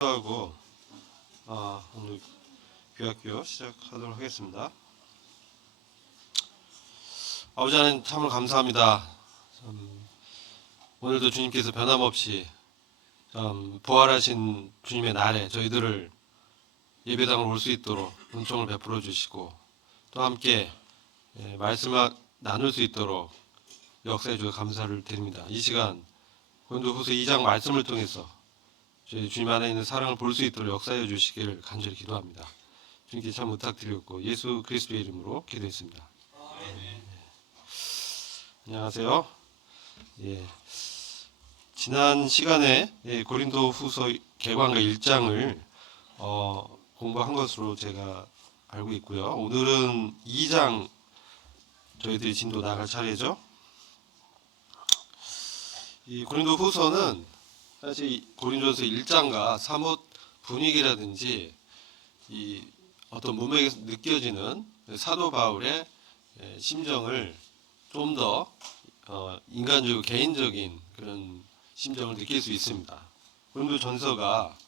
하고 오늘 귀학교 시작하도록 하겠습니다. 아버지 하나님 참으로 감사합니다. 오늘도 주님께서 변함없이 부활하신 주님의 날에 저희들을 예배당으로 올 수 있도록 은총을 베풀어 주시고 또 함께 말씀을 나눌 수 있도록 역사해 주셔서 감사를 드립니다. 이 시간 고린도후서 2장 말씀을 통해서 저희 주님 안에 있는 사랑을 볼 수 있도록 역사해 주시기를 간절히 기도합니다. 주님께 참 부탁드리고 예수 그리스도의 이름으로 기도했습니다. 안녕하세요. 지난 시간에 고린도후서 개관과 1장을 공부한 것으로 제가 알고 있고요. 오늘은 2장 저희들이 진도 나갈 차례죠. 이 고린도후서는 사실 고린도전서 1장과 사뭇 분위기라든지 이 어떤 문맥에서 느껴지는 사도 바울의 심정을 좀 더 인간적이고 개인적인 그런 심정을 느낄 수 있습니다. 고린도전서가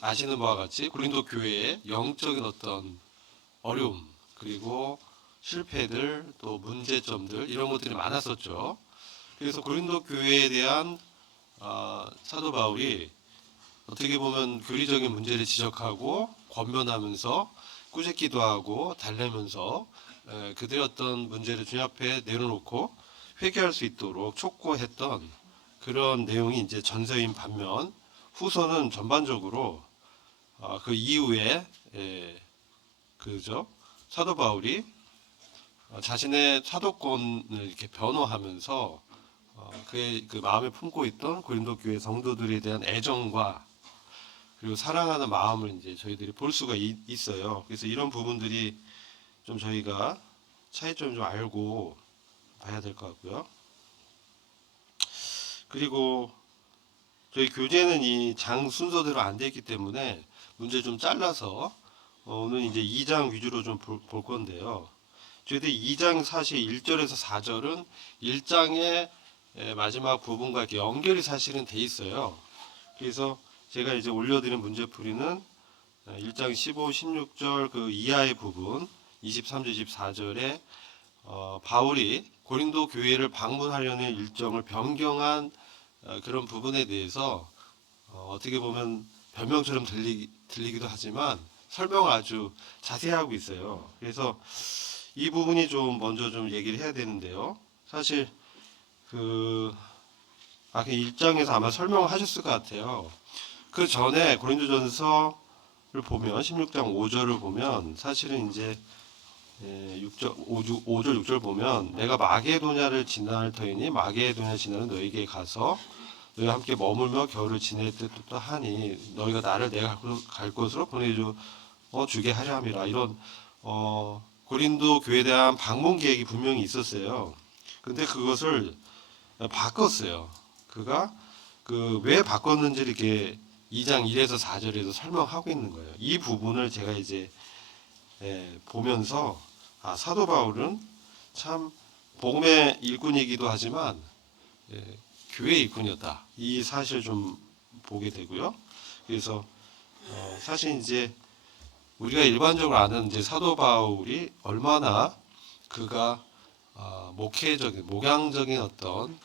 아시는 바와 같이 고린도 교회의 영적인 어떤 어려움 그리고 실패들 또 문제점들 이런 것들이 많았었죠. 그래서 고린도 교회에 대한 사도 바울이 어떻게 보면 교리적인 문제를 지적하고 권면하면서 꾸짖기도 하고 달래면서 그들의 어떤 문제를 주님 앞에 내려놓고 회개할 수 있도록 촉구했던 그런 내용이 이제 전서인 반면 후서는 전반적으로 그 이후에 사도 바울이 자신의 사도권을 이렇게 변호하면서 그의 그 마음에 품고 있던 고린도 교회 성도들에 대한 애정과 그리고 사랑하는 마음을 이제 저희들이 볼 수가 있어요. 그래서 이런 부분들이 좀 저희가 차이점을 좀 알고 봐야 될 것 같고요. 그리고 저희 교재는 이 장 순서대로 안 되어 있기 때문에 문제 좀 잘라서 오늘 이제 2장 위주로 좀 볼 건데요. 저희들이 2장 사실 1절에서 4절은 1장의 마지막 부분과 이렇게 연결이 사실은 돼 있어요. 그래서 제가 이제 올려드린 문제풀이는 1장 15, 16절 그 이하의 부분 23절, 24절에 바울이 고린도 교회를 방문하려는 일정을 변경한 그런 부분에 대해서 어떻게 보면 변명처럼 들리기도 하지만 설명을 아주 자세히 하고 있어요. 그래서 이 부분이 좀 먼저 좀 얘기를 해야 되는데요. 사실 그 1장에서 아마 설명을 하셨을 것 같아요. 그 전에 고린도전서를 보면 16장 5절을 보면 사실은 이제 5절 6절 보면 내가 마게도냐를 지날 터이니 마게도냐 지나는 너에게 가서 너희와 함께 머물며 겨울을 지낼 듯도 하니 너희가 나를 내가 갈 곳으로 주게 하려 함이라. 이런 고린도 교회에 대한 방문 계획이 분명히 있었어요. 근데 그것을 바꿨어요. 그가 왜 바꿨는지 이렇게 2장 1에서 4절에서 설명하고 있는 거예요. 이 부분을 제가 이제 보면서 사도 바울은 참 복음의 일꾼이기도 하지만 교회 일꾼이었다. 이 사실을 좀 보게 되고요. 그래서 사실 이제 우리가 일반적으로 아는 이제 사도 바울이 얼마나 그가 목양적인 어떤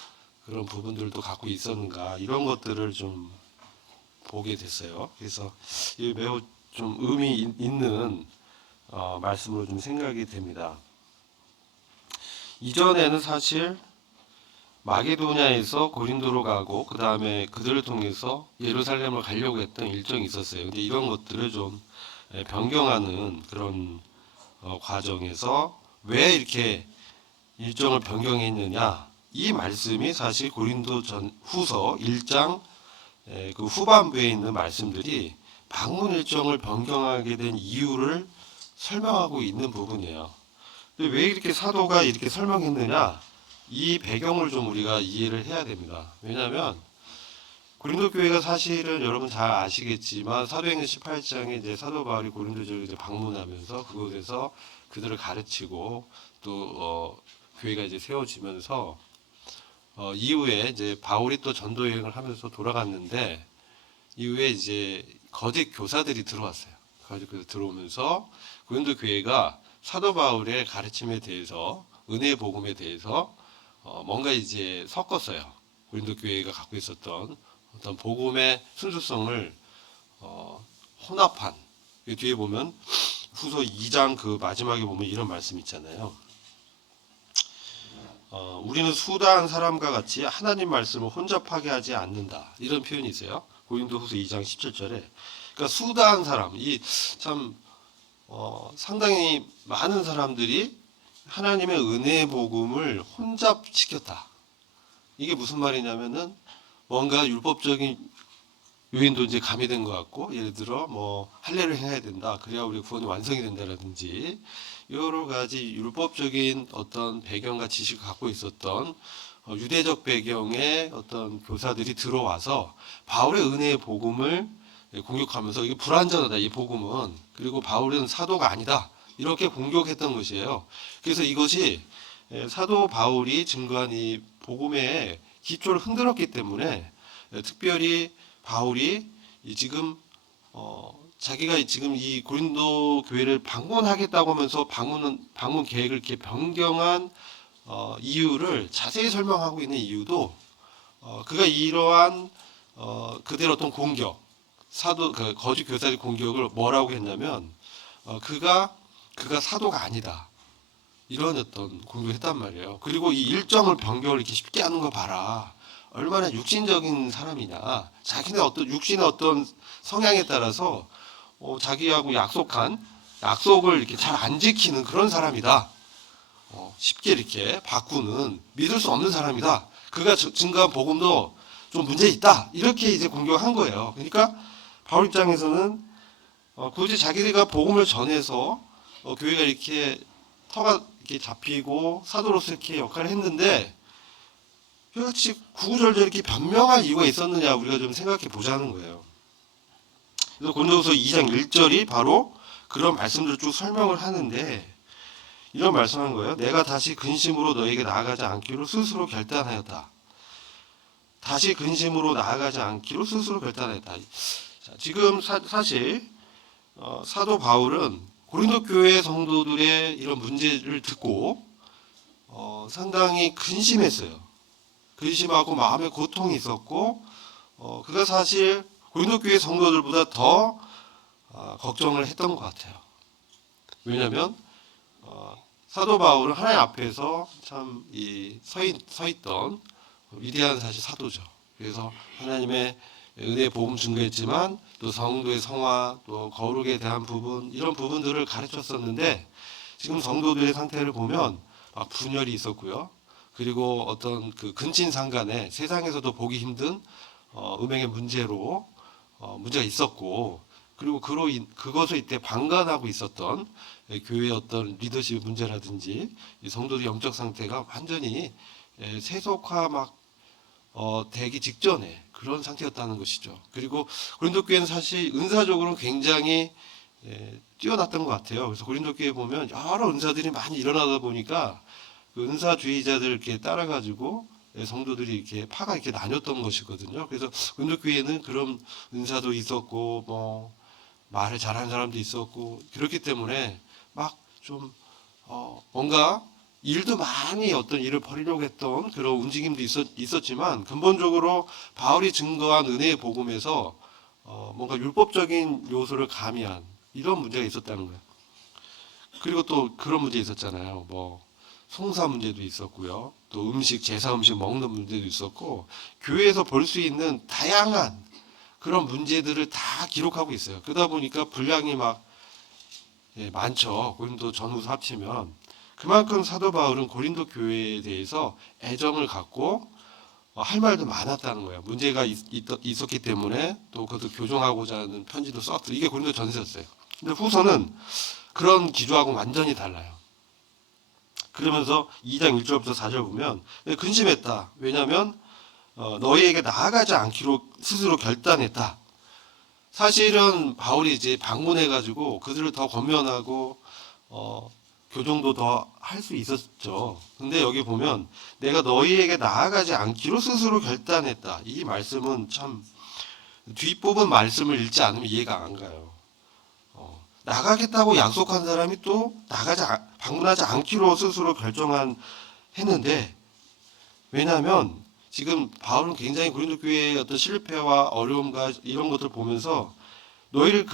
그런 부분들도 갖고 있었는가 이런 것들을 좀 보게 됐어요. 그래서 이 매우 좀 의미 있는 말씀으로 좀 생각이 됩니다. 이전에는 사실 마게도냐에서 고린도로 가고 그 다음에 그들을 통해서 예루살렘을 가려고 했던 일정이 있었어요. 근데 이런 것들을 좀 변경하는 그런 과정에서 왜 이렇게 일정을 변경했느냐 이 말씀이 사실 고린도 후서 1장 그 후반부에 있는 말씀들이 방문 일정을 변경하게 된 이유를 설명하고 있는 부분이에요. 근데 왜 이렇게 사도가 이렇게 설명했느냐 이 배경을 좀 우리가 이해를 해야 됩니다. 왜냐하면 고린도 교회가 사실은 여러분 잘 아시겠지만 사도행전 18장에 이제 사도 바울이 고린도를 이제 방문하면서 그곳에서 그들을 가르치고 또 교회가 이제 세워지면서 이후에 이제 바울이 또 전도 여행을 하면서 돌아갔는데 이후에 이제 거짓 교사들이 들어왔어요. 거짓 교사 들어오면서 고린도 교회가 사도 바울의 가르침에 대해서, 은혜의 복음에 대해서 뭔가 이제 섞었어요. 고린도 교회가 갖고 있었던 어떤 복음의 순수성을 혼합한. 뒤에 보면 후서 2장 그 마지막에 보면 이런 말씀 있잖아요. 우리는 수다한 사람과 같이 하나님 말씀을 혼잡하게 하지 않는다. 이런 표현이 있어요. 고린도후서 2장 17절에. 그러니까 수다한 사람, 이 참 상당히 많은 사람들이 하나님의 은혜의 복음을 혼잡시켰다. 이게 무슨 말이냐면은 뭔가 율법적인 요인도 이제 가미된 것 같고, 예를 들어 뭐 할례를 행해야 된다, 그래야 우리 구원이 완성이 된다라든지 여러 가지 율법적인 어떤 배경과 지식을 갖고 있었던 유대적 배경의 어떤 교사들이 들어와서 바울의 은혜의 복음을 공격하면서 이게 불완전하다, 이 복음은, 그리고 바울은 사도가 아니다, 이렇게 공격했던 것이에요. 그래서 이것이 사도 바울이 증거한 이 복음의 기초를 흔들었기 때문에, 특별히 바울이 지금 자기가 지금 이 고린도 교회를 방문하겠다고 하면서 방문 계획을 이렇게 변경한 이유를 자세히 설명하고 있는 이유도, 그가 이러한 그들의 어떤 공격, 그 거짓 교사의 공격을 뭐라고 했냐면, 그가 사도가 아니다, 이런 어떤 공격을 했단 말이에요. 그리고 이 일정을 변경을 이렇게 쉽게 하는 거 봐라, 얼마나 육신적인 사람이냐, 자기네 어떤 육신의 어떤 성향에 따라서 자기하고 약속한 약속을 이렇게 잘 안 지키는 그런 사람이다. 쉽게 이렇게 바꾸는, 믿을 수 없는 사람이다. 그가 증거한 복음도 좀 문제 있다. 이렇게 이제 공격한 거예요. 그러니까 바울 입장에서는 굳이 자기가 복음을 전해서 교회가 이렇게 터가 이렇게 잡히고 사도로서 이렇게 역할을 했는데, 그렇지 구구절절 이렇게 변명할 이유가 있었느냐, 우리가 좀 생각해 보자는 거예요. 그래서 고린도후서 2장 1절이 바로 그런 말씀들을 쭉 설명을 하는데, 이런 말씀한 거예요. 내가 다시 근심으로 너에게 나아가지 않기로 스스로 결단하였다. 다시 근심으로 나아가지 않기로 스스로 결단했다. 자, 지금 사실 사도 바울은 고린도 교회 성도들의 이런 문제를 듣고 상당히 근심했어요. 근심하고 마음에 고통이 있었고, 그가 사실 고린도 교회 성도들보다 더 걱정을 했던 것 같아요. 왜냐하면 사도 바울은 하나님 앞에서 참 서 있던 위대한 사실 사도죠. 그래서 하나님의 은혜 복음 증거했지만 또 성도의 성화, 또 거룩에 대한 부분, 이런 부분들을 가르쳤었는데, 지금 성도들의 상태를 보면 막 분열이 있었고요. 그리고 어떤 그 근친상간에 세상에서도 보기 힘든 음행의 문제로 문제가 있었고, 그리고 그것을 이때 방관하고 있었던 교회의 어떤 리더십 문제라든지 성도들 영적 상태가 완전히 세속화 되기 직전에 그런 상태였다는 것이죠. 그리고 고린도 교회는 사실 은사적으로 굉장히 뛰어났던 것 같아요. 그래서 고린도 교회 보면 여러 은사들이 많이 일어나다 보니까 그 은사주의자들 이렇게 따라가지고 성도들이 이렇게 파가 이렇게 나뉘었던 것이거든요. 그래서 고린도 교회는 그런 은사도 있었고, 뭐 말을 잘하는 사람도 있었고, 그렇기 때문에 막 좀 뭔가 일도 많이 어떤 일을 벌이려고 했던 그런 움직임도 있었지만, 근본적으로 바울이 증거한 은혜의 복음에서 뭔가 율법적인 요소를 가미한 이런 문제가 있었다는 거예요. 그리고 또 그런 문제 있었잖아요. 뭐 송사 문제도 있었고요. 또 제사 음식 먹는 문제도 있었고, 교회에서 볼 수 있는 다양한 그런 문제들을 다 기록하고 있어요. 그러다 보니까 분량이 많죠. 고린도 전후서 합치면. 그만큼 사도 바울은 고린도 교회에 대해서 애정을 갖고 할 말도 많았다는 거예요. 문제가 있었기 때문에 또 그것도 교정하고자 하는 편지도 썼고, 이게 고린도 전서였어요. 근데 후서는 그런 기조하고 완전히 달라요. 그러면서 2장 1절부터 4절 보면 근심했다. 왜냐하면 너희에게 나아가지 않기로 스스로 결단했다. 사실은 바울이 이제 방문해가지고 그들을 더 권면하고 교정도 더 할 수 있었죠. 근데 여기 보면 내가 너희에게 나아가지 않기로 스스로 결단했다. 이 말씀은 참 뒷부분 말씀을 읽지 않으면 이해가 안 가요. 나가겠다고 약속한 사람이 또 방문하지 않기로 스스로 했는데, 왜냐하면 지금 바울은 굉장히 고린도 교회의 어떤 실패와 어려움과 이런 것들 보면서 너희를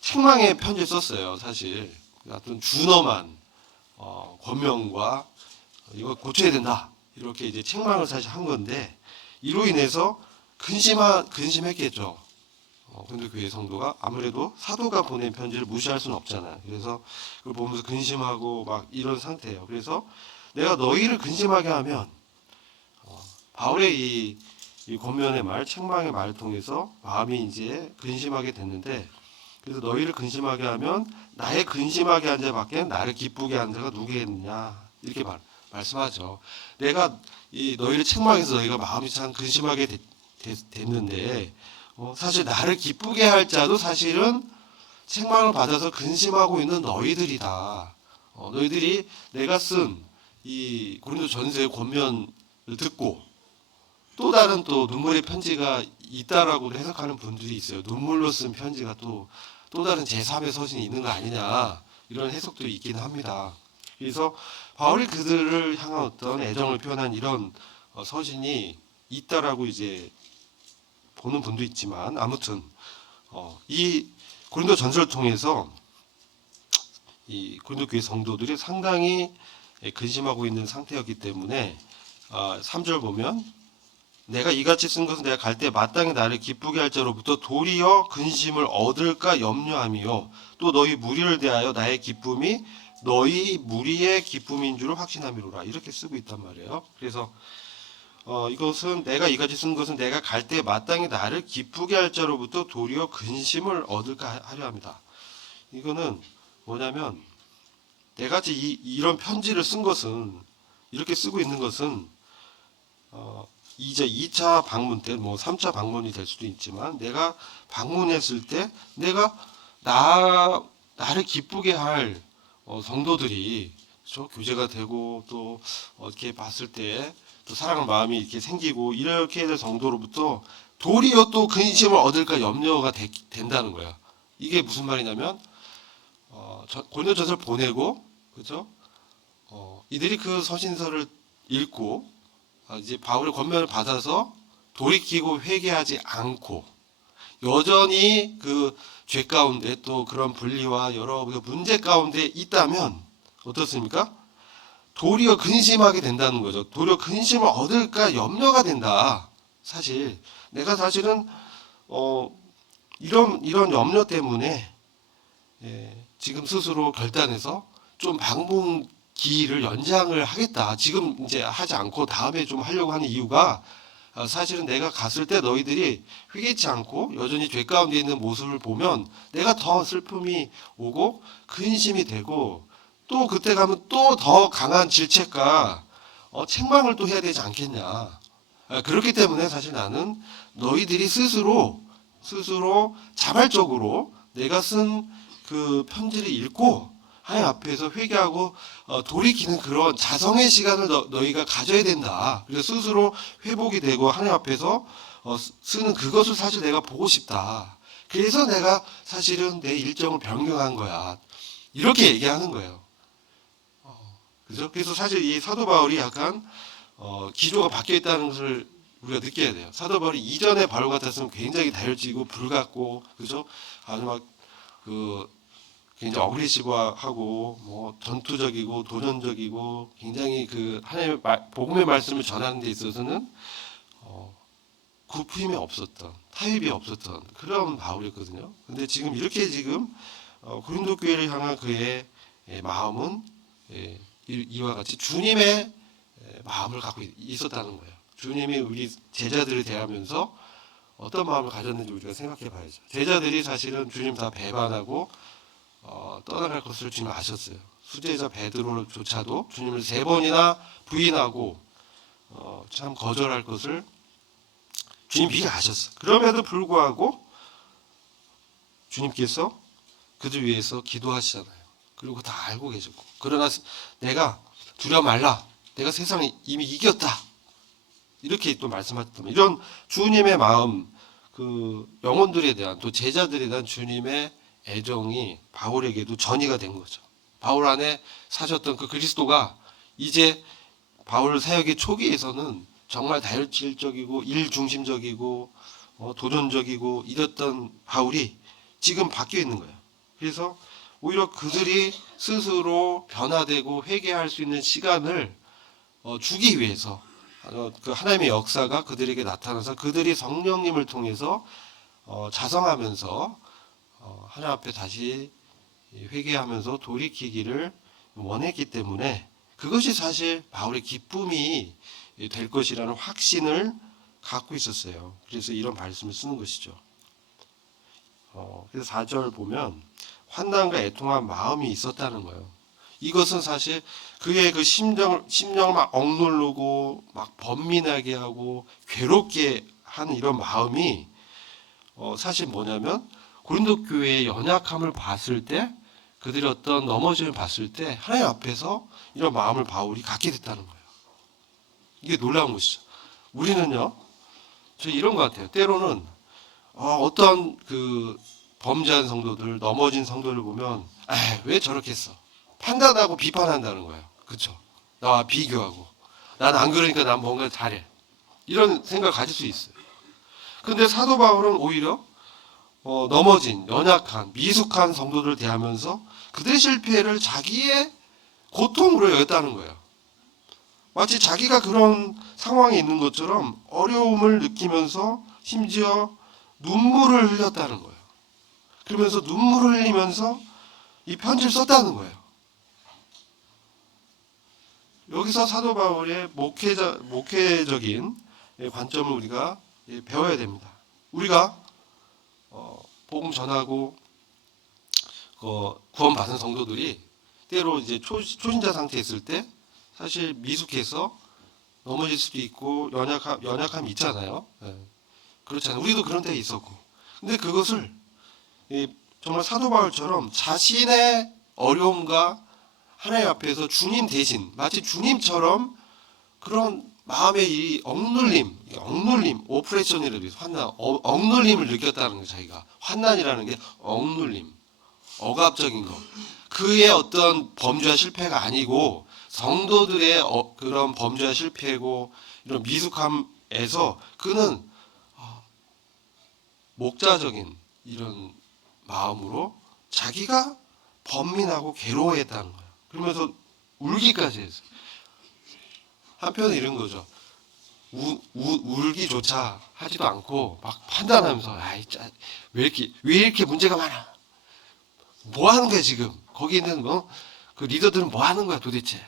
책망의 편지를 썼어요. 사실 어떤 준엄한 권면과 이거 고쳐야 된다 이렇게 이제 책망을 사실 한 건데, 이로 인해서 근심했겠죠. 근데 교회 성도가 아무래도 사도가 보낸 편지를 무시할 수는 없잖아요. 그래서 그걸 보면서 근심하고 막 이런 상태예요. 그래서 내가 너희를 근심하게 하면 바울의 이 권면의 말, 책망의 말을 통해서 마음이 이제 근심하게 됐는데, 그래서 너희를 근심하게 하면 나의 근심하게 한 자밖에 나를 기쁘게 한 자가 누구겠느냐 이렇게 말씀하죠. 내가 너희를 책망해서 너희가 마음이 참 근심하게 됐는데, 사실 나를 기쁘게 할 자도 사실은 책망을 받아서 근심하고 있는 너희들이다. 너희들이 내가 쓴 이 고린도 전서의 권면을 듣고 또 다른 또 눈물의 편지가 있다라고 해석하는 분들이 있어요. 눈물로 쓴 편지가 또 다른 제3의 서신이 있는 거 아니냐 이런 해석도 있긴 합니다. 그래서 바울이 그들을 향한 어떤 애정을 표현한 이런 서신이 있다라고 이제 보는 분도 있지만, 아무튼 이 고린도 전서를 통해서 이 고린도 교회 성도들이 상당히 근심하고 있는 상태였기 때문에 3절 보면 내가 이같이 쓴 것은 내가 갈 때 마땅히 나를 기쁘게 할 자로부터 도리어 근심을 얻을까 염려함이요 또 너희 무리를 대하여 나의 기쁨이 너희 무리의 기쁨인 줄을 확신함이로라 이렇게 쓰고 있단 말이에요. 그래서 이것은 내가 이같이 쓴 것은 내가 갈 때 마땅히 나를 기쁘게 할 자로부터 도리어 근심을 얻을까 하려 합니다. 이거는 뭐냐면 내가 이런 편지를 쓴 것은 이렇게 쓰고 있는 것은 이제 2차 방문 때, 뭐 3차 방문이 될 수도 있지만, 내가 방문했을 때 내가 나를 기쁘게 할 성도들이 그렇죠? 교제가 되고 또 이렇게 봤을 때 또 사랑하는 마음이 이렇게 생기고 이렇게 될 정도로부터 도리어 또 근심을 얻을까 염려가 된다는 거야. 이게 무슨 말이냐면 고린도전서를 보내고 그죠? 이들이 그 서신서를 읽고 이제 바울의 권면을 받아서 돌이키고 회개하지 않고 여전히 그 죄 가운데 또 그런 분리와 여러 문제 가운데 있다면 어떻습니까? 도리어 근심하게 된다는 거죠. 도리어 근심을 얻을까 염려가 된다. 내가 사실은 이런 염려 때문에 지금 스스로 결단해서 좀 방문 기일을 연장을 하겠다. 지금 이제 하지 않고 다음에 좀 하려고 하는 이유가 사실은 내가 갔을 때 너희들이 회개치 않고 여전히 죄 가운데 있는 모습을 보면 내가 더 슬픔이 오고 근심이 되고 또 그때 가면 또 더 강한 질책과 책망을 또 해야 되지 않겠냐. 그렇기 때문에 사실 나는 너희들이 스스로 자발적으로 내가 쓴 그 편지를 읽고 하나님 앞에서 회개하고 돌이키는 그런 자성의 시간을 너희가 가져야 된다. 그래서 스스로 회복이 되고 하나님 앞에서 쓰는 그것을 사실 내가 보고 싶다. 그래서 내가 사실은 내 일정을 변경한 거야. 이렇게 얘기하는 거예요. 그죠? 그래서 사실 이 사도 바울이 약간 기조가 바뀌어 있다는 것을 우리가 느껴야 돼요. 사도 바울이 이전의 바울 같았으면 굉장히 다혈지고 불같고 그죠? 아주 막그 굉장히 어그레시브하고 뭐 전투적이고 도전적이고 굉장히 그 하나님의 복음의 말씀을 전하는 데 있어서는 굽힘이 없었던 타협이 없었던 그런 바울이었거든요. 근데 지금 고린도 교회를 향한 그의 마음은 이와 같이 주님의 마음을 갖고 있었다는 거예요. 주님이 우리 제자들을 대하면서 어떤 마음을 가졌는지 우리가 생각해 봐야죠. 제자들이 사실은 주님 다 배반하고 떠나갈 것을 주님 아셨어요. 수제자 베드로조차도 주님을 3번이나 부인하고 참 거절할 것을 주님 미리 아셨어. 그럼에도 불구하고 주님께서 그들 위해서 기도하시잖아요. 그리고 다 알고 계셨고, 그러나 내가 두려워 말라. 내가 세상을 이미 이겼다. 이렇게 또 말씀하셨던 이런 주님의 마음, 그 영혼들에 대한 또 제자들에 대한 주님의 애정이 바울에게도 전이가 된 거죠. 바울 안에 사셨던 그 그리스도가 이제 바울 사역의 초기에서는 정말 다혈질적이고 일중심적이고 도전적이고 이랬던 바울이 지금 바뀌어 있는 거예요. 그래서 오히려 그들이 스스로 변화되고 회개할 수 있는 시간을 주기 위해서 그 하나님의 역사가 그들에게 나타나서 그들이 성령님을 통해서 자성하면서 하나님 앞에 다시 회개하면서 돌이키기를 원했기 때문에 그것이 사실 바울의 기쁨이 될 것이라는 확신을 갖고 있었어요. 그래서 이런 말씀을 쓰는 것이죠. 그래서 4절 보면 환난과 애통한 마음이 있었다는 거예요. 이것은 사실 그의 그 심정을 막 억누르고 막 번민하게 하고 괴롭게 하는 이런 마음이 사실 뭐냐면 고린도 교회의 연약함을 봤을 때 그들이 어떤 넘어짐을 봤을 때 하나님 앞에서 이런 마음을 바울이 갖게 됐다는 거예요. 이게 놀라운 것이죠. 우리는요, 저 이런 것 같아요. 때로는 어떤 그 범죄한 성도들, 넘어진 성도를 보면 왜 저렇게 했어? 판단하고 비판한다는 거예요. 그렇죠? 나와 비교하고 난 안 그러니까 난 뭔가 잘해. 이런 생각을 가질 수 있어요. 근데 사도 바울은 오히려 넘어진, 연약한, 미숙한 성도들을 대하면서 그들의 실패를 자기의 고통으로 여겼다는 거예요. 마치 자기가 그런 상황에 있는 것처럼 어려움을 느끼면서 심지어 눈물을 흘렸다는 거예요. 그러면서 눈물을 흘리면서 이 편지를 썼다는 거예요. 여기서 사도 바울의 목회적인 관점을 우리가 배워야 됩니다. 우리가 복음 전하고 구원받은 성도들이 때로 이제 초신자 상태에 있을 때 사실 미숙해서 넘어질 수도 있고 연약함이 있잖아요. 그렇잖아요. 우리도 그런 데 있었고. 근데 그것을 정말 사도 바울처럼 자신의 어려움과 하나님 앞에서 주님 대신 마치 주님처럼 그런 마음의 이 억눌림, 오프레션이라고 해서 환난, 억눌림을 느꼈다는 거예요. 자기가 환난이라는 게 억눌림, 억압적인 거. 그의 어떤 범죄와 실패가 아니고 성도들의 그런 범죄와 실패고 이런 미숙함에서 그는 목자적인 이런 마음으로 자기가 번민하고 괴로워했다는 거예요. 그러면서 울기까지 했어요. 한편은 이런 거죠. 울기조차 하지도 않고 막 판단하면서 왜 이렇게 문제가 많아? 뭐 하는 거야 지금? 거기 있는 그 리더들은 뭐 하는 거야 도대체?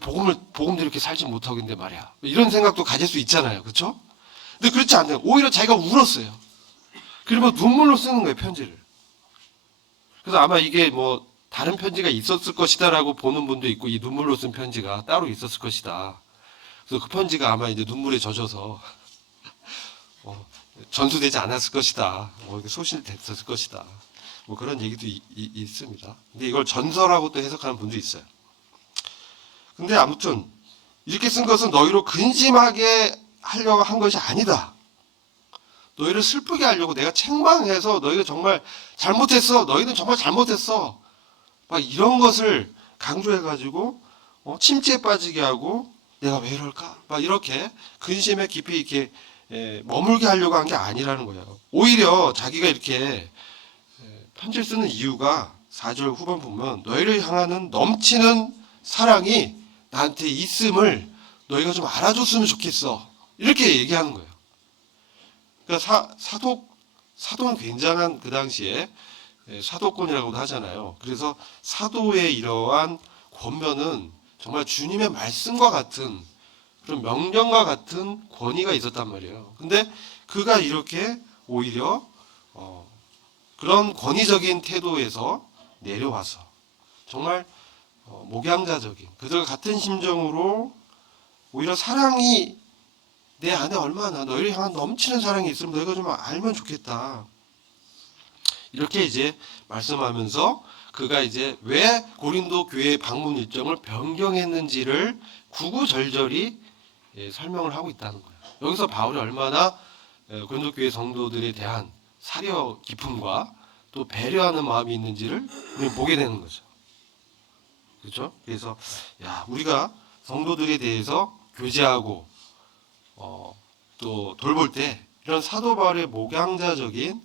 복음도 이렇게 살지 못하고 있는데 말이야. 이런 생각도 가질 수 있잖아요, 그렇죠? 근데 그렇지 않아요. 오히려 자기가 울었어요. 그리고 눈물로 쓰는 거예요 편지를. 그래서 아마 이게 뭐 다른 편지가 있었을 것이다라고 보는 분도 있고 이 눈물로 쓴 편지가 따로 있었을 것이다. 그래서 그 편지가 아마 이제 눈물에 젖어서 전수되지 않았을 것이다. 소실됐을 것이다. 뭐 그런 얘기도 있습니다. 근데 이걸 전설하고 또 해석하는 분도 있어요. 근데 아무튼 이렇게 쓴 것은 너희로 근심하게 하려고 한 것이 아니다. 너희를 슬프게 하려고 내가 책망해서 너희가 정말 잘못했어. 너희는 정말 잘못했어. 막 이런 것을 강조해가지고 침체에 빠지게 하고 내가 왜 이럴까? 막 이렇게 근심에 깊이 이렇게 머물게 하려고 한 게 아니라는 거예요. 오히려 자기가 이렇게 편지를 쓰는 이유가 4절 후반 보면 너희를 향하는 넘치는 사랑이 나한테 있음을 너희가 좀 알아줬으면 좋겠어. 이렇게 얘기하는 거예요. 그러니까 사도는 굉장한 그 당시에 사도권이라고도 하잖아요. 그래서 사도의 이러한 권면은 정말 주님의 말씀과 같은 그런 명령과 같은 권위가 있었단 말이에요. 근데 그가 이렇게 오히려 그런 권위적인 태도에서 내려와서 정말 목양자적인 그들과 같은 심정으로 오히려 사랑이 내 안에 얼마나 너희를 향한 넘치는 사랑이 있으면 너희가 좀 알면 좋겠다. 이렇게 이제 말씀하면서 그가 이제 왜 고린도 교회 방문 일정을 변경했는지를 구구절절히 설명을 하고 있다는 거예요. 여기서 바울이 얼마나 고린도 교회 성도들에 대한 사려 깊음과 또 배려하는 마음이 있는지를 우리 보게 되는 거죠. 그렇죠? 그래서 우리가 성도들에 대해서 교제하고 또 돌볼 때 이런 사도 바울의 목양자적인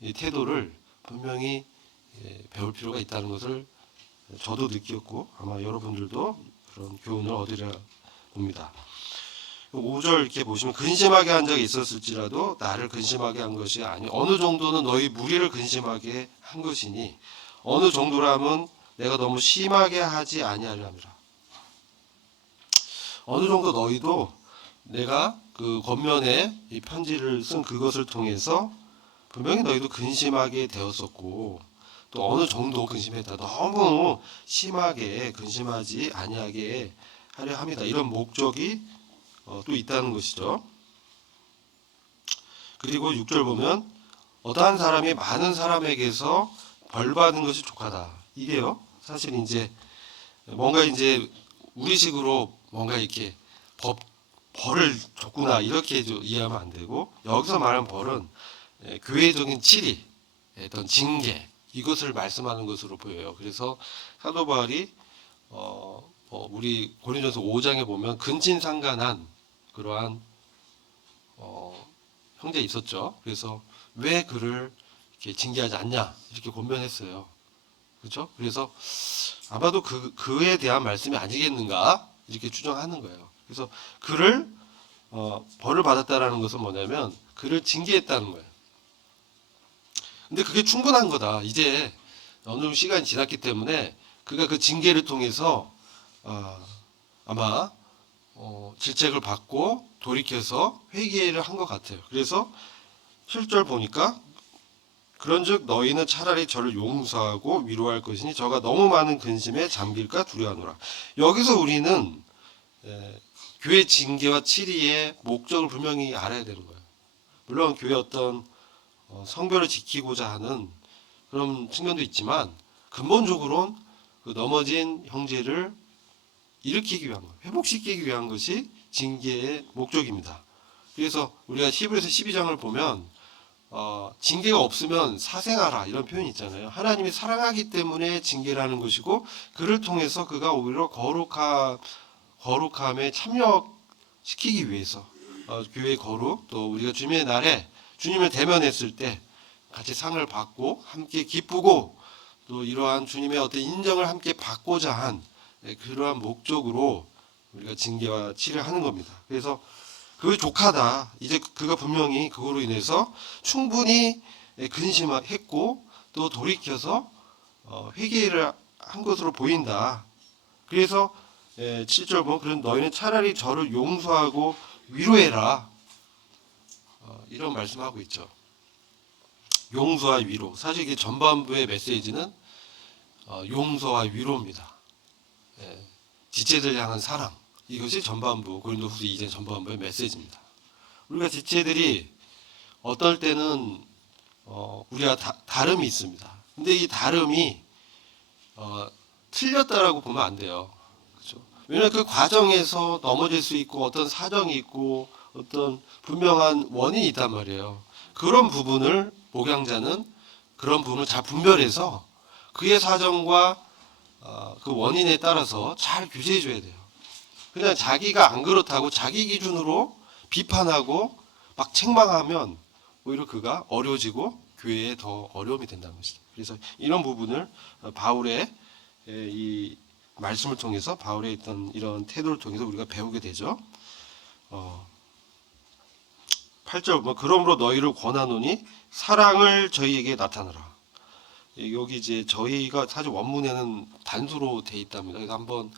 이 태도를 분명히 배울 필요가 있다는 것을 저도 느꼈고 아마 여러분들도 그런 교훈을 얻으려 봅니다. 5절 이렇게 보시면 근심하게 한 적이 있었을지라도 나를 근심하게 한 것이 아니 어느 정도는 너희 무리를 근심하게 한 것이니 어느 정도라면 내가 너무 심하게 하지 아니하리라. 어느 정도 너희도 내가 그 겉면에 이 편지를 쓴 그것을 통해서 분명히 너희도 근심하게 되었었고 또 어느 정도 근심했다. 너무 심하게 근심하지 아니하게 하려 합니다. 이런 목적이 또 있다는 것이죠. 그리고 6절 보면 어떠한 사람이 많은 사람에게서 벌 받는 것이 족하다. 이게요. 사실 이제 뭔가 이제 우리식으로 뭔가 이렇게 벌을 줬구나 이렇게 이해하면 안 되고 여기서 말하는 벌은 교회적인 치리, 어떤 징계 이것을 말씀하는 것으로 보여요. 그래서 사도 바울이 우리 고린도전서 5장에 보면 근친상간한 그러한 형제 있었죠. 그래서 왜 그를 이렇게 징계하지 않냐 이렇게 권면했어요. 그렇죠? 그래서 아마도 그에 대한 말씀이 아니겠는가 이렇게 추정하는 거예요. 그래서 그를 벌을 받았다라는 것은 뭐냐면 그를 징계했다는 거예요. 근데 그게 충분한 거다. 이제 어느 정도 시간이 지났기 때문에 그가 그 징계를 통해서 아마 질책을 받고 돌이켜서 회개를 한 것 같아요. 그래서 7절 보니까 그런즉 너희는 차라리 저를 용서하고 위로할 것이니 저가 너무 많은 근심에 잠길까 두려워하노라. 여기서 우리는 교회 징계와 치리의 목적을 분명히 알아야 되는 거예요. 물론 교회 어떤 성별을 지키고자 하는 그런 측면도 있지만 근본적으로는 그 넘어진 형제를 일으키기 위한 것, 회복시키기 위한 것이 징계의 목적입니다. 그래서 우리가 히브리서 12장을 보면 징계가 없으면 사생하라 이런 표현이 있잖아요. 하나님이 사랑하기 때문에 징계를 하는 것이고 그를 통해서 그가 오히려 거룩함에 참여시키기 위해서 교회의 거룩 또 우리가 주님의 날에 주님을 대면했을 때 같이 상을 받고 함께 기쁘고 또 이러한 주님의 어떤 인정을 함께 받고자 한 그러한 목적으로 우리가 징계와 치를 하는 겁니다. 그래서 그게 족하다. 이제 그가 분명히 그거로 인해서 충분히 근심했고 또 돌이켜서 회개를 한 것으로 보인다. 그래서 7절 보면 그런 너희는 차라리 저를 용서하고 위로해라. 이런 말씀하고 있죠. 용서와 위로. 사실 이게 전반부의 메시지는 용서와 위로입니다. 지체들 향한 사랑. 이것이 전반부 고린도후서 2장 전반부의 메시지입니다. 우리가 지체들이 어떨 때는 우리가 다름이 있습니다. 근데 이 다름이 틀렸다라고 보면 안 돼요. 그렇죠? 왜냐하면 그 과정에서 넘어질 수 있고 어떤 사정이 있고 어떤 분명한 원인이 있단 말이에요. 그런 부분을 목양자는 그런 부분을 잘 분별해서 그의 사정과 그 원인에 따라서 잘 규제해 줘야 돼요. 그냥 자기가 안 그렇다고 자기 기준으로 비판하고 막 책망하면 오히려 그가 어려워지고 교회에 더 어려움이 된다는 것이죠. 그래서 이런 부분을 바울의 이 말씀을 통해서 바울의 있던 이런 태도를 통해서 우리가 배우게 되죠. 8절 그러므로 너희를 권하노니 사랑을 저희에게 나타내라. 여기 이제 저희가 사실 원문에는 단수로 돼 있답니다. 그래서 한번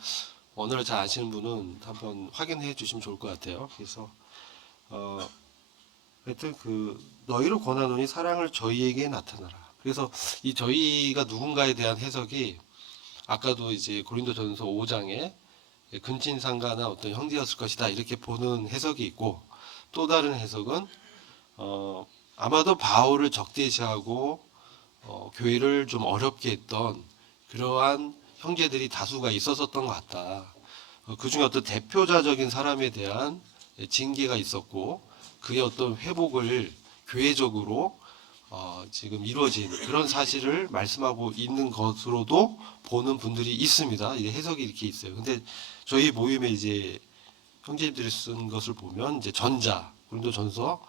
언어를 잘 아시는 분은 한번 확인해 주시면 좋을 것 같아요. 그래서 하여튼 그 너희를 권하노니 사랑을 저희에게 나타내라. 그래서 이 저희가 누군가에 대한 해석이 아까도 이제 고린도전서 5장에 근친상간한 어떤 형제였을 것이다 이렇게 보는 해석이 있고 또 다른 해석은 아마도 바울을 적대시하고 교회를 좀 어렵게 했던 그러한 형제들이 다수가 있었던 것 같다. 그 중에 어떤 대표자적인 사람에 대한 징계가 있었고 그의 어떤 회복을 교회적으로 지금 이루어진 그런 사실을 말씀하고 있는 것으로도 보는 분들이 있습니다. 이제 해석이 이렇게 있어요. 근데 저희 모임에 이제 형제들이 쓴 것을 보면 이제 고린도전서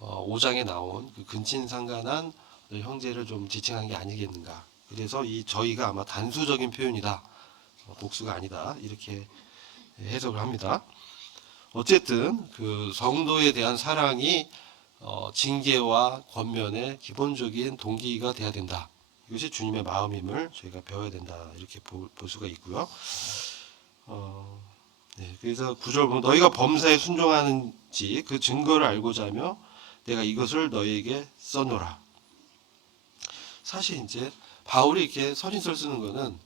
5장에 나온 그 근친상간한 형제를 좀 지칭한 게 아니겠는가. 그래서 이 저희가 아마 단수적인 표현이다. 복수가 아니다. 이렇게 해석을 합니다. 어쨌든 그 성도에 대한 사랑이 징계와 권면의 기본적인 동기가 돼야 된다. 이것이 주님의 마음임을 저희가 배워야 된다. 이렇게 볼 수가 있고요. 네, 그래서 9절 보면 너희가 범사에 순종하는지 그 증거를 알고자 하며 내가 이것을 너희에게 써노라. 사실 이제 바울이 이렇게 서신서를 쓰는 것은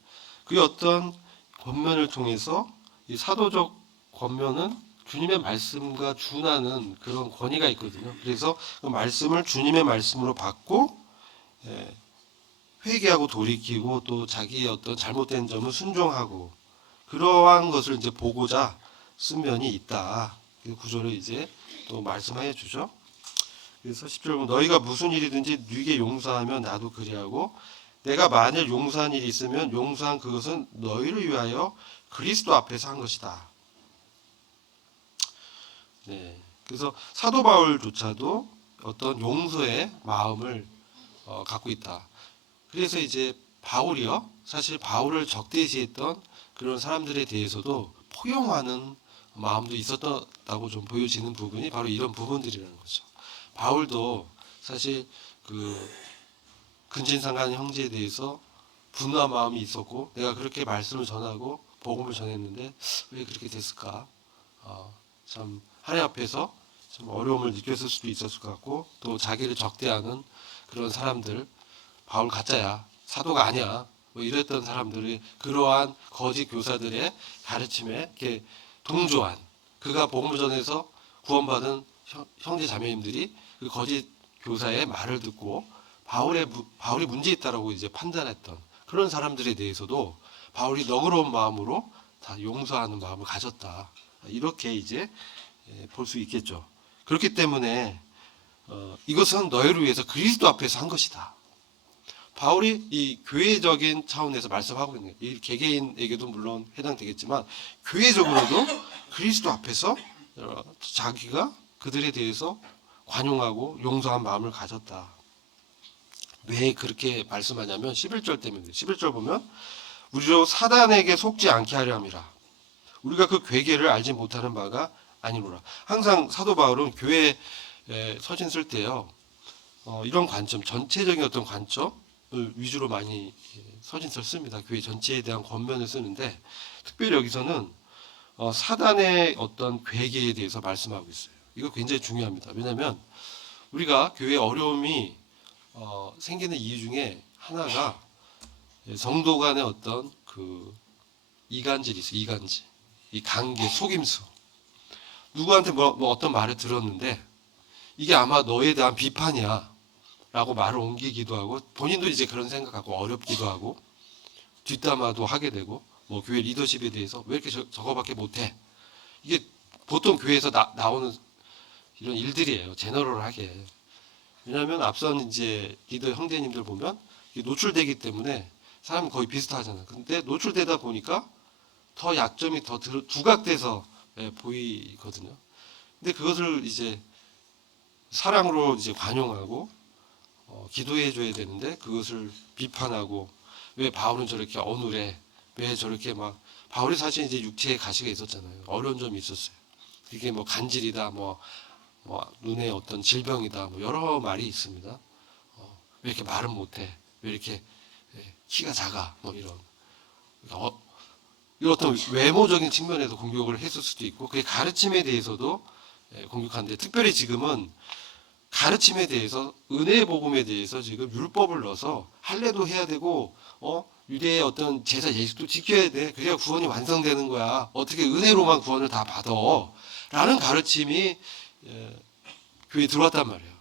그 어떤 권면을 통해서 이 사도적 권면은 주님의 말씀과 준하는 그런 권위가 있거든요. 그래서 그 말씀을 주님의 말씀으로 받고 회개하고 돌이키고 또 자기의 어떤 잘못된 점을 순종하고 그러한 것을 이제 보고자 쓴 면이 있다. 그 구절을 이제 또 말씀해 주죠. 그래서 10절 보면 너희가 무슨 일이든지 네게 용서하면 나도 그리하고 내가 만일 용서한 일이 있으면 용서한 그것은 너희를 위하여 그리스도 앞에서 한 것이다. 네. 그래서 사도 바울조차도 어떤 용서의 마음을 갖고 있다. 그래서 이제 바울이요. 사실 바울을 적대시했던 그런 사람들에 대해서도 포용하는 마음도 있었다고 좀 보여지는 부분이 바로 이런 부분들이라는 거죠. 바울도 사실 그 근친상간 형제에 대해서 분노한 마음이 있었고 내가 그렇게 말씀을 전하고 복음을 전했는데 왜 그렇게 됐을까? 참 하나님 앞에서 좀 어려움을 느꼈을 수도 있었을 것 같고 또 자기를 적대하는 그런 사람들 바울 가짜야 사도가 아니야 뭐 이랬던 사람들이 그러한 거짓 교사들의 가르침에 이렇게 동조한 그가 복음을 전해서 구원받은 형제 자매님들이 그 거짓 교사의 말을 듣고 바울이 문제 있다라고 이제 판단했던 그런 사람들에 대해서도 바울이 너그러운 마음으로 다 용서하는 마음을 가졌다. 이렇게 이제 볼 수 있겠죠. 그렇기 때문에 이것은 너희를 위해서 그리스도 앞에서 한 것이다. 바울이 이 교회적인 차원에서 말씀하고 있는 거예요. 이 개개인에게도 물론 해당되겠지만 교회적으로도 그리스도 앞에서 자기가 그들에 대해서 관용하고 용서한 마음을 가졌다. 왜 그렇게 말씀하냐면 11절 때문에 11절 보면 우리로 사단에게 속지 않게 하려 함이라. 우리가 그 괴계를 알지 못하는 바가 아니로라. 항상 사도 바울은 교회 서신 쓸 때요. 이런 관점, 전체적인 어떤 관점을 위주로 많이 서신서를 씁니다. 교회 전체에 대한 권면을 쓰는데 특별히 여기서는 사단의 어떤 괴계에 대해서 말씀하고 있어요. 이거 굉장히 중요합니다. 왜냐하면 우리가 교회 어려움이 생기는 이유 중에 하나가 성도 간의 어떤 그 이간질이 있어요. 이간질. 이 관계, 속임수. 누구한테 뭐 어떤 말을 들었는데 이게 아마 너에 대한 비판이야 라고 말을 옮기기도 하고 본인도 이제 그런 생각하고 어렵기도 하고 뒷담화도 하게 되고 뭐 교회 리더십에 대해서 왜 이렇게 저거밖에 못해 이게 보통 교회에서 나오는 이런 일들이에요. 제너럴하게. 왜냐하면 앞선 이제 리더 형제님들 보면 노출되기 때문에 사람은 거의 비슷하잖아요. 근데 노출되다 보니까 더 약점이 더 두각돼서 보이거든요. 근데 그것을 이제 사랑으로 이제 관용하고 기도해 줘야 되는데 그것을 비판하고 왜 바울은 저렇게 어눌해? 왜 저렇게 막 바울이 사실 이제 육체의 가시가 있었잖아요. 어려운 점이 있었어요. 이게 뭐 간질이다, 뭐 눈에 어떤 질병이다, 뭐 여러 말이 있습니다. 왜 이렇게 말은 못해? 왜 이렇게 키가 작아? 뭐 이런. 이런 어떤 외모적인 측면에서 공격을 했을 수도 있고, 그게 가르침에 대해서도 공격하는데, 특별히 지금은 가르침에 대해서 은혜의 복음에 대해서 지금 율법을 넣어서 할례도 해야 되고 유대의 어떤 제사 예식도 지켜야 돼. 그래야 구원이 완성되는 거야. 어떻게 은혜로만 구원을 다 받아? 라는 가르침이 교회에 들어왔단 말이에요.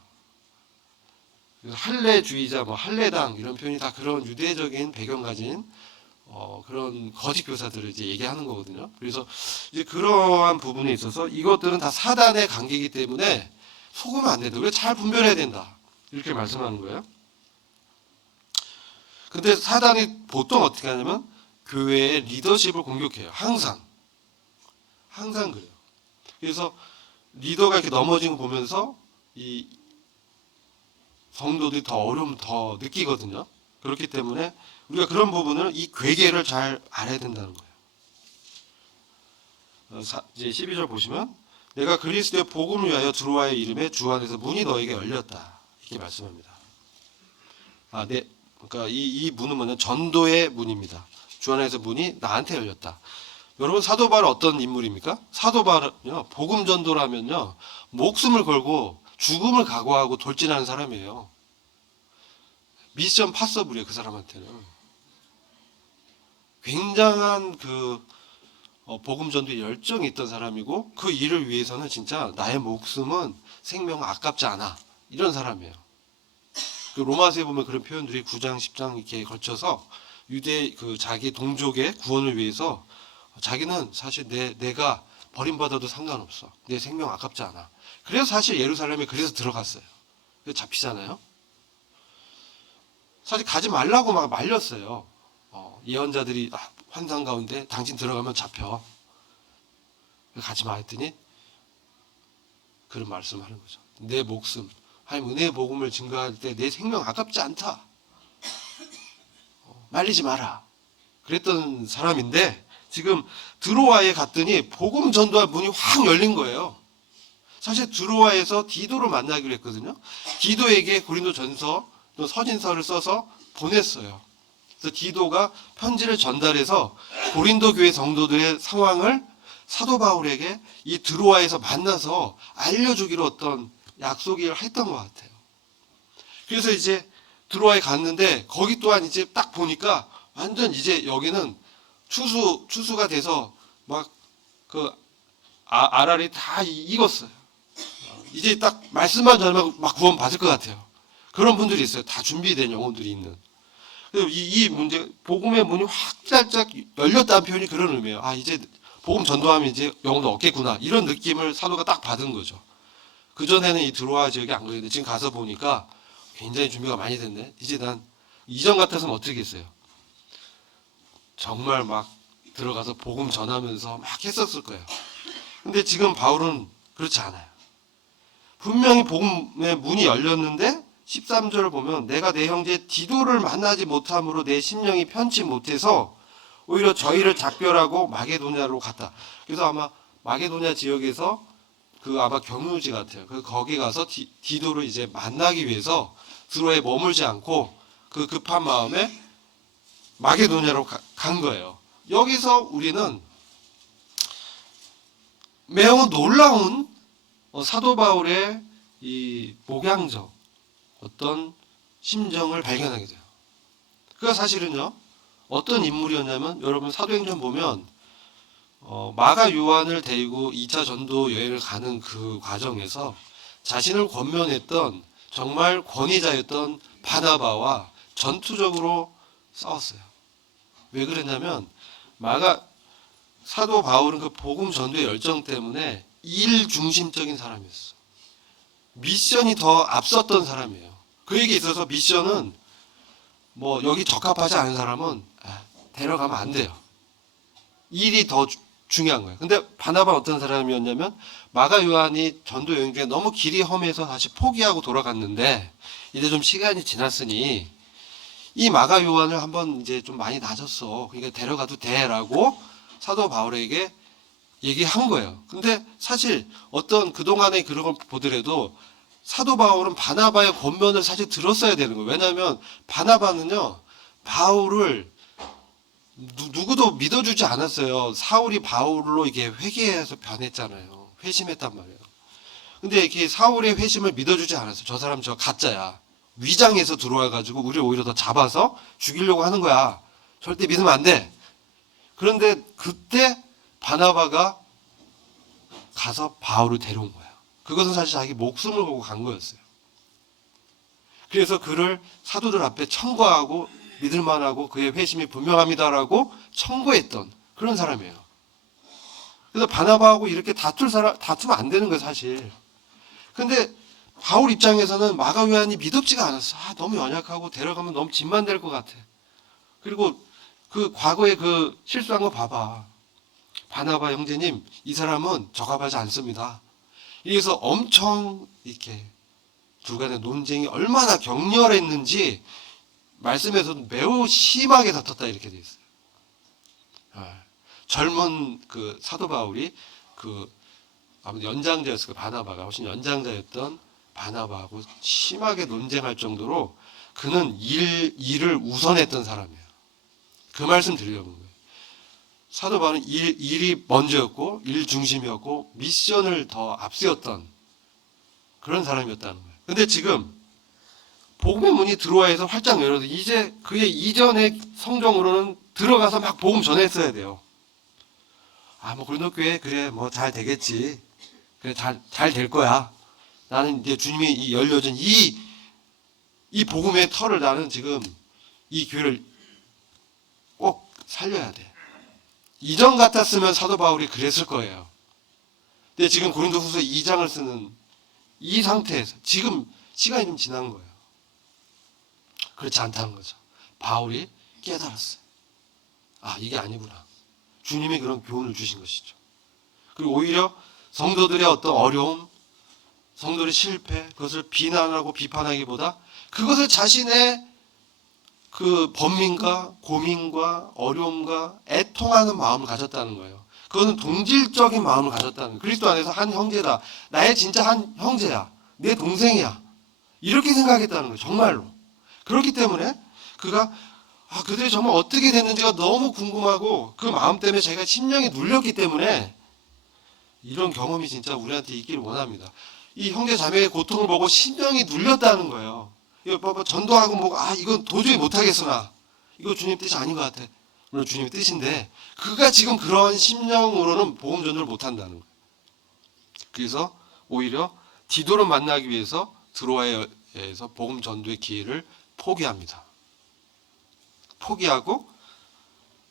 그래서 할례주의자, 뭐 할례당 이런 표현이 다 그런 유대적인 배경 가진 그런 거짓 교사들을 이제 얘기하는 거거든요. 그래서 이제 그러한 부분에 있어서 이것들은 다 사단의 관계이기 때문에 속으면 안 된다. 우리가 잘 분별해야 된다. 이렇게 말씀하는 거예요. 근데 사단이 보통 어떻게 하냐면 교회의 리더십을 공격해요. 항상 그래요. 그래서 리더가 이렇게 넘어진 거 보면서 이 성도들이 더 어려움 더 느끼거든요. 그렇기 때문에 우리가 그런 부분을 이 괴계를 잘 알아야 된다는 거예요. 이제 12절 보시면 내가 그리스도의 복음을 위하여 들어와의 이름에 주 안에서 문이 너에게 열렸다. 이렇게 말씀합니다. 그러니까 이 문은 뭐냐? 전도의 문입니다. 주 안에서 문이 나한테 열렸다. 여러분 사도 바울 어떤 인물입니까? 사도 바울은요. 복음 전도라면요. 목숨을 걸고 죽음을 각오하고 돌진하는 사람이에요. 미션 파서블이에요. 그 사람한테는. 굉장한 복음 전도에 열정이 있던 사람이고 그 일을 위해서는 진짜 나의 목숨은 생명 아깝지 않아. 이런 사람이에요. 그 로마서에 보면 그런 표현들이 9장, 10장 이렇게 걸쳐서 유대 자기 동족의 구원을 위해서 자기는 사실 내가 버림받아도 상관없어. 내 생명 아깝지 않아. 그래서 사실 예루살렘에 그래서 들어갔어요. 그래서 잡히잖아요. 사실 가지 말라고 막 말렸어요. 예언자들이 환상 가운데 당신 들어가면 잡혀. 가지 마 했더니 그런 말씀하는 거죠. 내 목숨, 하나님 은혜의 복음을 증거할 때 내 생명 아깝지 않다. 말리지 마라. 그랬던 사람인데 지금 드로아에 갔더니 복음 전도할 문이 확 열린 거예요. 사실 드로아에서 디도를 만나기로 했거든요. 디도에게 고린도 전서 또 서신서를 써서 보냈어요. 그래서 디도가 편지를 전달해서 고린도 교회 성도들의 상황을 사도 바울에게 이 드로아에서 만나서 알려주기로 어떤 약속을 했던 것 같아요. 그래서 이제 드로아에 갔는데 거기 또한 이제 딱 보니까 완전 이제 여기는 추수가 돼서 막 알알이 다 익었어요. 이제 딱 말씀만 전하면 막 구원 받을 것 같아요. 그런 분들이 있어요. 다 준비된 영혼들이 있는. 이 문제, 복음의 문이 확 살짝 열렸다는 표현이 그런 의미예요. 이제 복음 전도하면 이제 영혼도 얻겠구나. 이런 느낌을 사도가 딱 받은 거죠. 그전에는 이 드로아 지역에 안 그랬는데 지금 가서 보니까 굉장히 준비가 많이 됐네. 이제 난 이전 같아서는 어떻게 했어요? 정말 막 들어가서 복음 전하면서 막 했었을 거예요. 근데 지금 바울은 그렇지 않아요. 분명히 복음의 문이 열렸는데 13절을 보면 내가 내 형제 디도를 만나지 못함으로 내 심령이 편치 못해서 오히려 저희를 작별하고 마게도냐로 갔다. 그래서 아마 마게도냐 지역에서 아마 경유지 같아요. 그래서 거기 가서 디도를 이제 만나기 위해서 드로아에 머물지 않고 그 급한 마음에 마게도냐로 간 거예요. 여기서 우리는 매우 놀라운 사도 바울의 이 목양적 어떤 심정을 발견하게 돼요. 그가 사실은요 어떤 인물이었냐면 여러분 사도행전 보면 마가 요한을 데리고 2차 전도 여행을 가는 그 과정에서 자신을 권면했던 정말 권위자였던 바나바와 전투적으로 싸웠어요. 왜 그랬냐면 사도 바울은 그 복음 전도의 열정 때문에 일 중심적인 사람이었어. 미션이 더 앞섰던 사람이에요. 그에게 있어서 미션은 뭐 여기 적합하지 않은 사람은 데려가면 안 돼요. 일이 더 중요한 거예요. 근데 바나바는 어떤 사람이었냐면 마가 요한이 전도 여행 중에 너무 길이 험해서 다시 포기하고 돌아갔는데 이제 좀 시간이 지났으니 이 마가 요한을 한번 이제 좀 많이 낮았어. 그러니까 데려가도 돼라고 사도 바울에게 얘기한 거예요. 근데 사실 어떤 그동안의 그런 걸 보더라도 사도 바울은 바나바의 권면을 사실 들었어야 되는 거예요. 왜냐하면 바나바는요 바울을 누구도 믿어주지 않았어요. 사울이 바울로 이게 회개해서 변했잖아요. 회심했단 말이에요. 근데 이렇게 사울의 회심을 믿어주지 않았어요. 저 사람 저 가짜야. 위장해서 들어와가지고 우리를 오히려 더 잡아서 죽이려고 하는 거야. 절대 믿으면 안 돼. 그런데 그때 바나바가 가서 바울을 데려온 거야. 그것은 사실 자기 목숨을 걸고 간 거였어요. 그래서 그를 사도들 앞에 청구하고 믿을만하고 그의 회심이 분명합니다라고 청구했던 그런 사람이에요. 그래서 바나바하고 이렇게 다투면 안 되는 거예요, 사실. 근데 바울 입장에서는 마가 요한이 믿음지가 않았어. 너무 연약하고 데려가면 너무 짐만 될 것 같아. 그리고 그 과거에 그 실수한 거 봐봐. 바나바 형제님, 이 사람은 저가하지 않습니다. 이래서 엄청 이렇게 둘 간의 논쟁이 얼마나 격렬했는지 말씀에서도 매우 심하게 다퉜다 이렇게 돼 있어요. 젊은 그 사도 바울이 그 아무튼 연장자였을 거예요. 바나바가 훨씬 연장자였던 바나바하고 심하게 논쟁할 정도로 그는 일을 우선했던 사람이에요. 그 말씀 드리려고 거예요. 사도 바울은 일이 먼저였고 일 중심이었고 미션을 더 앞세웠던 그런 사람이었다는 거예요. 근데 지금 복음의 문이 드로아에서 활짝 열어서 이제 그의 이전의 성정으로는 들어가서 막 복음 전했어야 돼요. 뭐 고린도 교회 그래 뭐 잘 되겠지. 그래 잘 될 거야. 나는 이제 주님이 열려준 이 복음의 털을 나는 지금 이 교회를 꼭 살려야 돼. 이전 같았으면 사도 바울이 그랬을 거예요. 근데 지금 고린도후서 2장을 쓰는 이 상태에서 지금 시간이 좀 지난 거예요. 그렇지 않다는 거죠. 바울이 깨달았어요. 이게 아니구나. 주님이 그런 교훈을 주신 것이죠. 그리고 오히려 성도들의 어떤 어려움, 성도들의 실패, 그것을 비난하고 비판하기보다 그것을 자신의 그 번민과 고민과 어려움과 애통하는 마음을 가졌다는 거예요. 그거는 동질적인 마음을 가졌다는 거예요. 그리스도 안에서 한 형제다. 나의 진짜 한 형제야. 내 동생이야. 이렇게 생각했다는 거예요. 정말로. 그렇기 때문에 그가 그들이 정말 어떻게 됐는지가 너무 궁금하고 그 마음 때문에 자기가 심령이 눌렸기 때문에 이런 경험이 진짜 우리한테 있기를 원합니다. 이 형제 자매의 고통을 보고 심령이 눌렸다는 거예요. 이거 봐봐, 전도하고 뭐 이건 도저히 못하겠어 나. 이거 주님 뜻이 아닌 것 같아. 물론 주님의 뜻인데 그가 지금 그런 심령으로는 복음 전도를 못한다는 거예요. 그래서 오히려 디도를 만나기 위해서 드로아에서 복음 전도의 기회를 포기합니다. 포기하고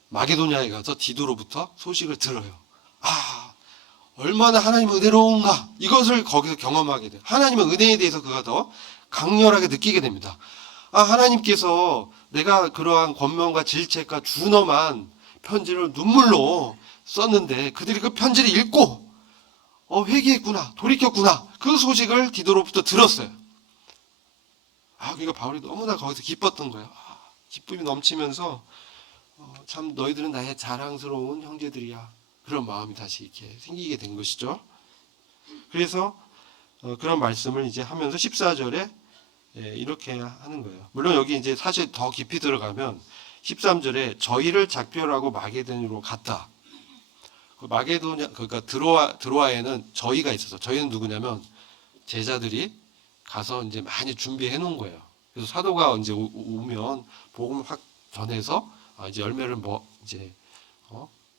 마게도냐에 가서 디도로부터 소식을 들어요. 얼마나 하나님은 은혜로운가 이것을 거기서 경험하게 돼요. 하나님의 은혜에 대해서 그가 더 강렬하게 느끼게 됩니다. 하나님께서 내가 그러한 권면과 질책과 준엄한 편지를 눈물로 썼는데 그들이 그 편지를 읽고 회개했구나, 돌이켰구나, 그 소식을 디도로부터 들었어요. 그러니까 바울이 너무나 거기서 기뻤던 거예요. 기쁨이 넘치면서 참 너희들은 나의 자랑스러운 형제들이야. 그런 마음이 다시 이렇게 생기게 된 것이죠. 그래서 그런 말씀을 이제 하면서 14절에 이렇게 하는 거예요. 물론 여기 이제 사실 더 깊이 들어가면 13절에 저희를 작별하고 마게도냐로 갔다. 그 마게도냐 그러니까 드로아에는 저희가 있어서 저희는 누구냐면 제자들이 가서 이제 많이 준비해 놓은 거예요. 그래서 사도가 이제 오면 복음을 확 전해서 이제 열매를 이제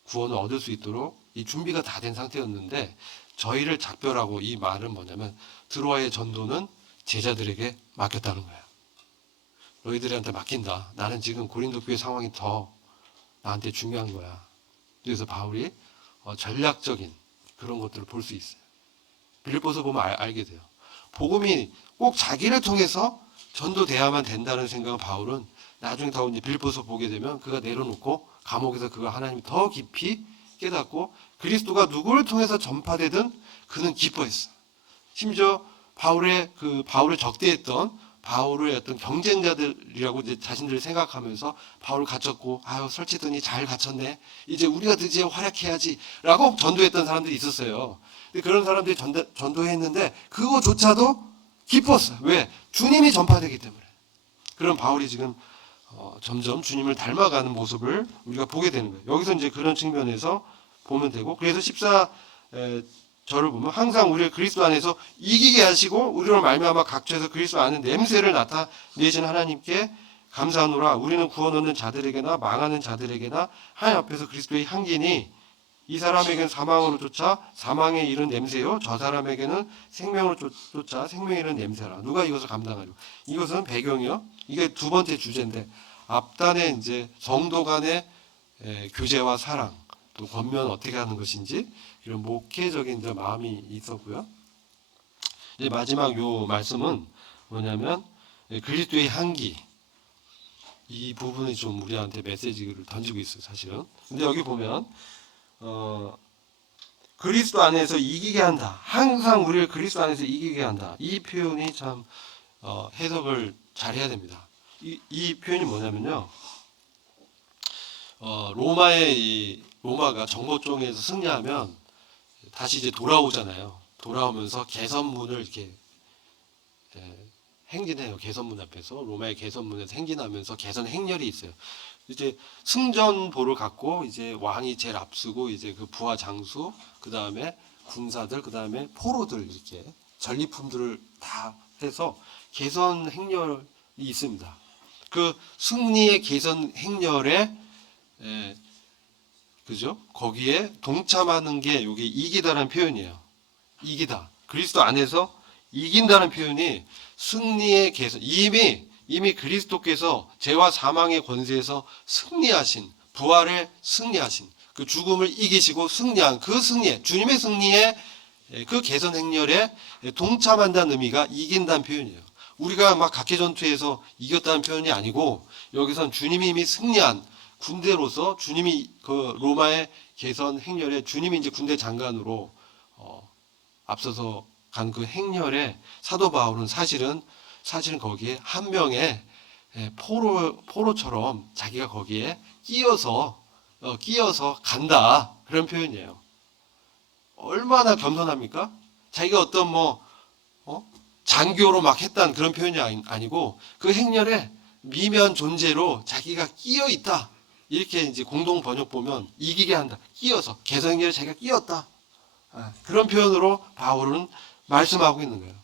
구원을 얻을 수 있도록 이 준비가 다 된 상태였는데 저희를 작별하고 이 말은 뭐냐면 드로아의 전도는 제자들에게 맡겼다는 거예요. 너희들한테 맡긴다. 나는 지금 고린도 교회 상황이 더 나한테 중요한 거야. 그래서 바울이 전략적인 그런 것들을 볼 수 있어요. 빌립보서 보면 알게 돼요. 복음이 꼭 자기를 통해서 전도돼야만 된다는 생각은 바울은 나중에 더 이제 빌립보서 보게 되면 그가 내려놓고 감옥에서 그가 하나님 더 깊이 깨닫고 그리스도가 누구를 통해서 전파되든 그는 기뻐했어. 심지어 바울을 적대했던 바울의 어떤 경쟁자들이라고 이제 자신들을 생각하면서 바울을 갇혔고 설치더니 잘 갇혔네. 이제 우리가 드디어 활약해야지라고 전도했던 사람들이 있었어요. 근데 그런 사람들이 전도했는데 그거조차도 기뻤어요. 왜? 주님이 전파되기 때문에. 그런 바울이 지금 점점 주님을 닮아가는 모습을 우리가 보게 되는 거예요. 여기서 이제 그런 측면에서 보면 되고, 그래서 14절을 보면 항상 우리를 그리스도 안에서 이기게 하시고 우리를 말미암아 각처에서 그리스도 안의 냄새를 나타내신 하나님께 감사하노라. 우리는 구원 얻는 자들에게나 망하는 자들에게나 하나님 앞에서 그리스도의 향기니 이 사람에게는 사망으로 쫓아 사망에 이른 냄새요, 저 사람에게는 생명으로 쫓아 생명에 이른 냄새라. 누가 이것을 감당하려? 이것은 배경이요. 이게 두 번째 주제인데 앞단에 이제 성도 간의 교제와 사랑, 또 권면 어떻게 하는 것인지 이런 목회적인 이제 마음이 있었고요. 이제 마지막 요 말씀은 뭐냐면 그리스도의 향기, 이 부분이 좀 우리한테 메시지를 던지고 있어요, 사실은. 근데 여기 보면 그리스도 안에서 이기게 한다. 항상 우리를 그리스도 안에서 이기게 한다. 이 표현이 참 해석을 잘 해야 됩니다. 이 표현이 뭐냐면요. 로마가 정복종에서 승리하면 다시 이제 돌아오잖아요. 돌아오면서 개선문을 이렇게 행진해요. 개선문 앞에서 로마의 개선문에서 행진하면서 개선 행렬이 있어요. 이제 승전보를 갖고 이제 왕이 제일 앞서고 이제 그 부하 장수, 그 다음에 군사들, 그 다음에 포로들 이렇게 전리품들을 다 해서 개선 행렬이 있습니다. 그 승리의 개선 행렬에 그죠? 거기에 동참하는 게 이게 이기다라는 표현이에요. 이기다. 그리스도 안에서 이긴다는 표현이 승리의 개선. 이미 그리스도께서 죄와 사망의 권세에서 승리하신, 부활에 승리하신, 그 죽음을 이기시고 승리한 그 승리에, 주님의 승리에 그 개선 행렬에 동참한다는 의미가 이긴다는 표현이에요. 우리가 막 각계전투에서 이겼다는 표현이 아니고 여기선 주님이 이미 승리한 군대로서 주님이 그 로마의 개선 행렬에 주님이 이제 군대 장관으로 앞서서 간 그 행렬에 사도 바울은 사실은 거기에 한 명의 포로처럼 자기가 거기에 끼어서 간다, 그런 표현이에요. 얼마나 겸손합니까? 자기가 어떤 장교로 막 했다는 그런 표현이 아니고 그 행렬에 미면 존재로 자기가 끼어 있다. 이렇게 이제 공동 번역 보면 이기게 한다. 끼어서 개선 행렬에 자기가 끼었다. 그런 표현으로 바울은 말씀하고 있는 거예요.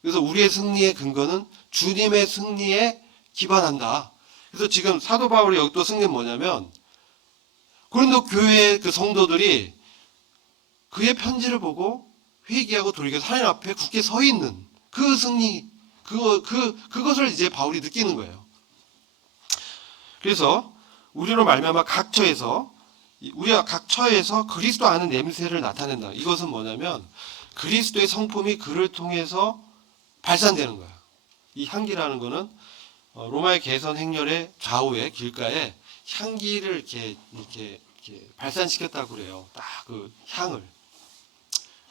그래서 우리의 승리의 근거는 주님의 승리에 기반한다. 그래서 지금 사도 바울의 여기 또 승리는 뭐냐면 고린도 교회의 그 성도들이 그의 편지를 보고 회개하고 돌이켜서 하나님 앞에 굳게 서 있는 그 승리, 그것을 이제 바울이 느끼는 거예요. 그래서 우리로 말미암아 우리가 각 처에서 그리스도 아는 냄새를 나타낸다. 이것은 뭐냐면 그리스도의 성품이 그를 통해서 발산되는 거야. 이 향기라는 거는 로마의 개선 행렬의 좌우에 길가에 향기를 이렇게 발산시켰다고 그래요. 딱 그 향을.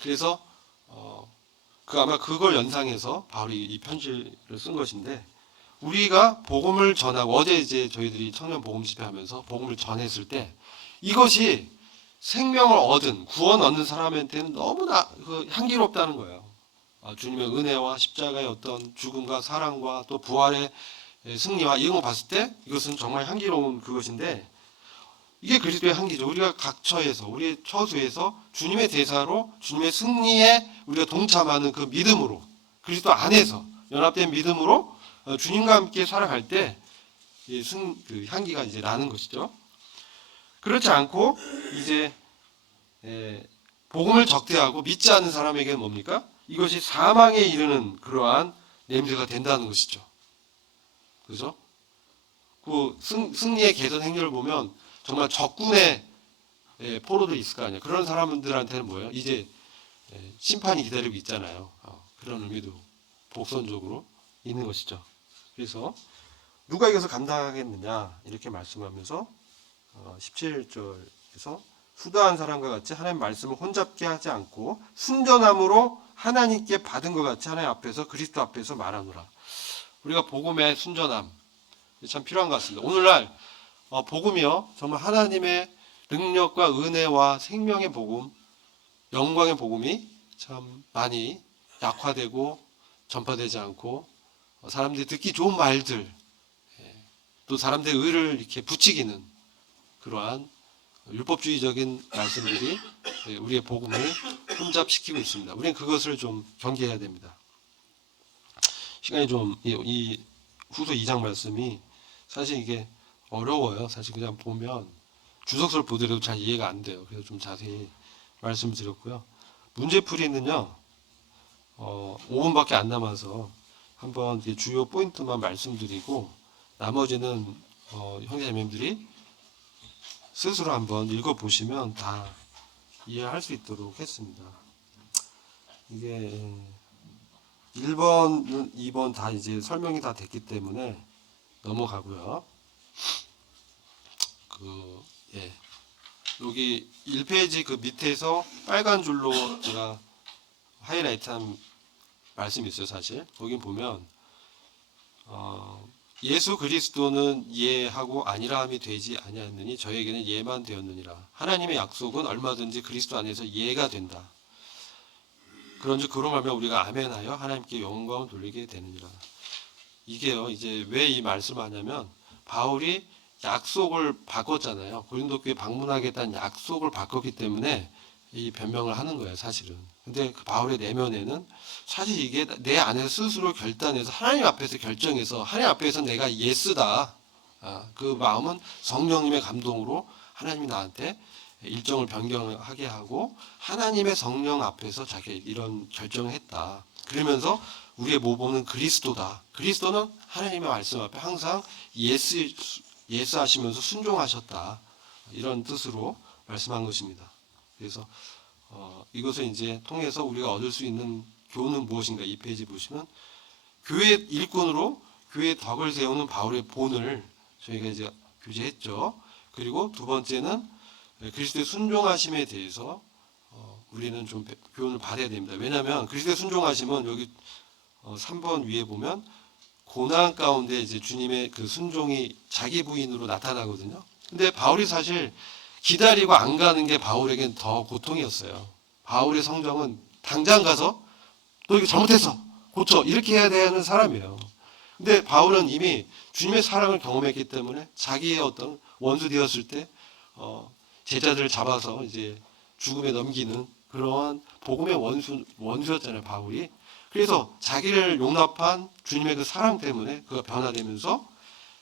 그래서 아마 그걸 연상해서 바울이 이 편지를 쓴 것인데, 우리가 복음을 전하고 어제 이제 저희들이 청년 복음 집회하면서 복음을 전했을 때 이것이 생명을 얻은 구원 얻는 사람한테는 너무나 그 향기롭다는 거예요. 주님의 은혜와 십자가의 어떤 죽음과 사랑과 또 부활의 승리와 이런 거 봤을 때 이것은 정말 향기로운 그것인데, 이게 그리스도의 향기죠. 우리가 각 처에서, 우리 처소에서 주님의 대사로 주님의 승리에 우리가 동참하는 그 믿음으로, 그리스도 안에서 연합된 믿음으로 주님과 함께 살아갈 때 그 향기가 이제 나는 것이죠. 그렇지 않고 이제 복음을 적대하고 믿지 않는 사람에게는 뭡니까? 이것이 사망에 이르는 그러한 냄새가 된다는 것이죠. 그죠? 그 승리의 개선 행렬을 보면 정말 적군의 포로들이 있을 거 아니에요. 그런 사람들한테는 뭐예요? 이제 심판이 기다리고 있잖아요. 그런 의미도 복선적으로 있는 것이죠. 그래서 누가 이것을 감당하겠느냐 이렇게 말씀하면서 17절에서 수다한 사람과 같이 하나님 말씀을 혼잡게 하지 않고 순전함으로 하나님께 받은 것 같이 하나님 앞에서 그리스도 앞에서 말하노라. 우리가 복음의 순전함 참 필요한 것 같습니다. 오늘날 복음이요 정말 하나님의 능력과 은혜와 생명의 복음, 영광의 복음이 참 많이 약화되고 전파되지 않고 사람들이 듣기 좋은 말들, 또 사람들의 의를 이렇게 부추기는 그러한 율법주의적인 말씀들이 우리의 복음을 혼잡시키고 있습니다. 우리는 그것을 좀 경계해야 됩니다. 시간이 좀 이 후서 2장 말씀이 사실 이게 어려워요. 사실 그냥 보면 주석서를 보더라도 잘 이해가 안 돼요. 그래서 좀 자세히 말씀드렸고요. 문제풀이는요 5분밖에 안 남아서 한번 주요 포인트만 말씀드리고 나머지는 형제자매님들이 스스로 한번 읽어보시면 다 이해할 수 있도록 했습니다. 이게 1번, 2번 다 이제 설명이 다 됐기 때문에 넘어가고요. 예. 여기 1페이지 그 밑에서 빨간 줄로 제가 하이라이트한 말씀이 있어요, 사실. 거기 보면 예수 그리스도는 예하고 아니라함이 되지 아니하느니 저에게는 예만 되었느니라. 하나님의 약속은 얼마든지 그리스도 안에서 예가 된다. 그런즉 그로 말미암아 우리가 아멘하여 하나님께 영광을 돌리게 되느니라. 이게요, 이제 왜 이 말씀을 하냐면 바울이 약속을 바꿨잖아요. 고린도 교회 방문하겠다는 약속을 바꿨기 때문에 이 변명을 하는 거예요, 사실은. 근데 그 바울의 내면에는 사실 이게 내 안에서 스스로 결단해서 하나님 앞에서 결정해서 하나님 앞에서 내가 예스다. 그 마음은 성령님의 감동으로 하나님이 나한테 일정을 변경하게 하고 하나님의 성령 앞에서 자기 이런 결정을 했다. 그러면서 우리의 모범은 그리스도다. 그리스도는 하나님의 말씀 앞에 항상 예스 하시면서 순종하셨다. 이런 뜻으로 말씀한 것입니다. 그래서 이것을 이제 통해서 우리가 얻을 수 있는 교훈은 무엇인가? 이 페이지 보시면 교회 일꾼으로 교회의 덕을 세우는 바울의 본을 저희가 이제 교제했죠. 그리고 두 번째는 그리스도의 순종하심에 대해서 우리는 좀 교훈을 받아야 됩니다. 왜냐하면 그리스도의 순종하심은 여기 3번 위에 보면 고난 가운데 이제 주님의 그 순종이 자기 부인으로 나타나거든요. 근데 바울이 사실 기다리고 안 가는 게 바울에겐 더 고통이었어요. 바울의 성정은 당장 가서 너 이거 잘못했어 고쳐 이렇게 해야 되는 사람이에요. 근데 바울은 이미 주님의 사랑을 경험했기 때문에 자기의 어떤 원수 되었을 때 제자들을 잡아서 이제 죽음에 넘기는 그러한 복음의 원수였잖아요, 바울이. 그래서 자기를 용납한 주님의 그 사랑 때문에 그가 변화되면서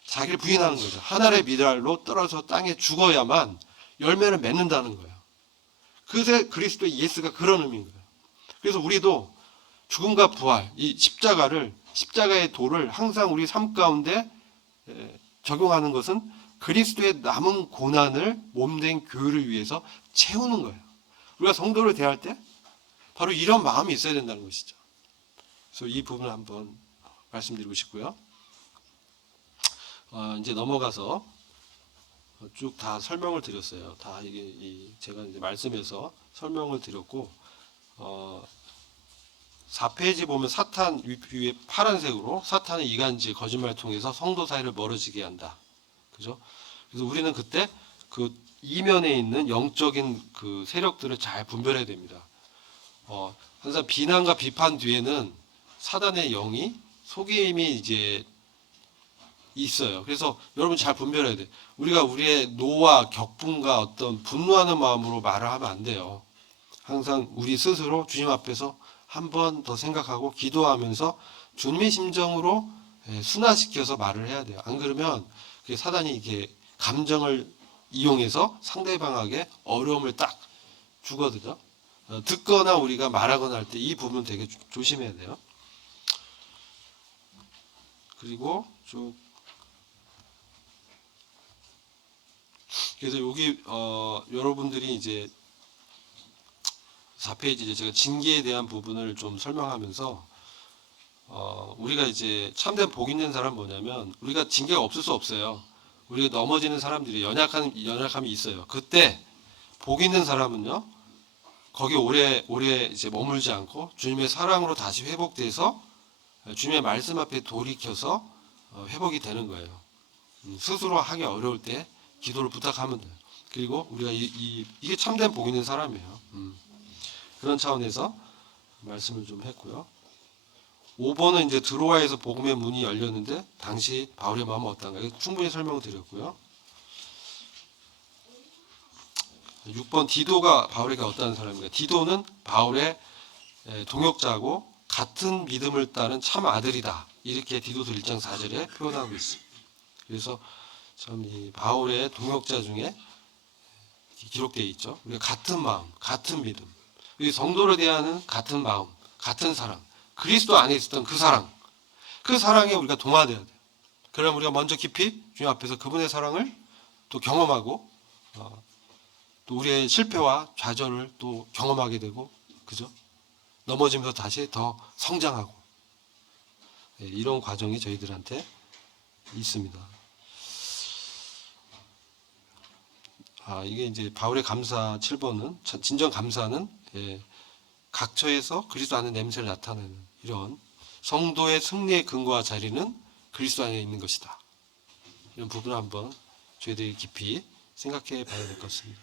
자기를 부인하는 거죠. 하늘의 미랄로 떨어져 땅에 죽어야만 열매를 맺는다는 거예요. 그새 그리스도의 예스가 그런 의미인 거예요. 그래서 우리도 죽음과 부활, 이 십자가의 도를 항상 우리 삶 가운데 적용하는 것은 그리스도의 남은 고난을 몸된 교회를 위해서 채우는 거예요. 우리가 성도를 대할 때 바로 이런 마음이 있어야 된다는 것이죠. 그래서 이 부분을 한번 말씀드리고 싶고요. 이제 넘어가서 쭉 다 설명을 드렸어요. 다 이게 제가 이제 말씀에서 설명을 드렸고 4페이지 보면 사탄 위에 파란색으로 사탄의 이간질 거짓말을 통해서 성도 사이를 멀어지게 한다. 그죠? 그래서 우리는 그때 그 이면에 있는 영적인 그 세력들을 잘 분별해야 됩니다. 항상 비난과 비판 뒤에는 사단의 영이 속임이 이제 있어요. 그래서 여러분 잘 분별해야 돼. 우리가 우리의 노와 격분과 어떤 분노하는 마음으로 말을 하면 안 돼요. 항상 우리 스스로 주님 앞에서 한 번 더 생각하고 기도하면서 주님의 심정으로 순화시켜서 말을 해야 돼요. 안 그러면 사단이 이렇게 감정을 이용해서 상대방에게 어려움을 딱 주거든요. 듣거나 우리가 말하거나 할 때 이 부분 되게 조심해야 돼요. 그리고 쭉 그래서 여기 여러분들이 이제 4페이지 이제 제가 징계에 대한 부분을 좀 설명하면서 우리가 이제 참된 복 있는 사람 뭐냐면 우리가 징계가 없을 수 없어요. 우리가 넘어지는 사람들이 연약함이 있어요. 그때 복 있는 사람은요. 거기 오래 이제 머물지 않고 주님의 사랑으로 다시 회복돼서 주님의 말씀 앞에 돌이켜서 회복이 되는 거예요. 스스로 하기 어려울 때 기도를 부탁하면 돼요. 그리고 우리가 이게 참된 복 있는 사람이에요. 그런 차원에서 말씀을 좀 했고요. 5번은 이제 드로아에서 복음의 문이 열렸는데 당시 바울의 마음은 어떤가? 충분히 설명을 드렸고요. 6번 디도가 바울에게 어떤 사람인가? 디도는 바울의 동역자고 같은 믿음을 따른 참 아들이다. 이렇게 디도서 1장 4절에 표현하고 있습니다. 그래서 참 이 바울의 동역자 중에 기록되어 있죠. 우리가 같은 마음, 같은 믿음, 우리 성도를 대하는 같은 마음, 같은 사랑, 그리스도 안에 있었던 그 사랑, 그 사랑에 우리가 동화되어야 돼요. 그럼 우리가 먼저 깊이 주님 앞에서 그분의 사랑을 또 경험하고 또 우리의 실패와 좌절을 또 경험하게 되고, 그죠? 넘어지면서 다시 더 성장하고, 이런 과정이 저희들한테 있습니다. 이게 이제 바울의 감사 7번은 진정 감사는 각처에서 그리스도 안의 냄새를 나타내는 이런 성도의 승리의 근거와 자리는 그리스도 안에 있는 것이다. 이런 부분을 한번 저희들이 깊이 생각해 봐야 될 것 같습니다.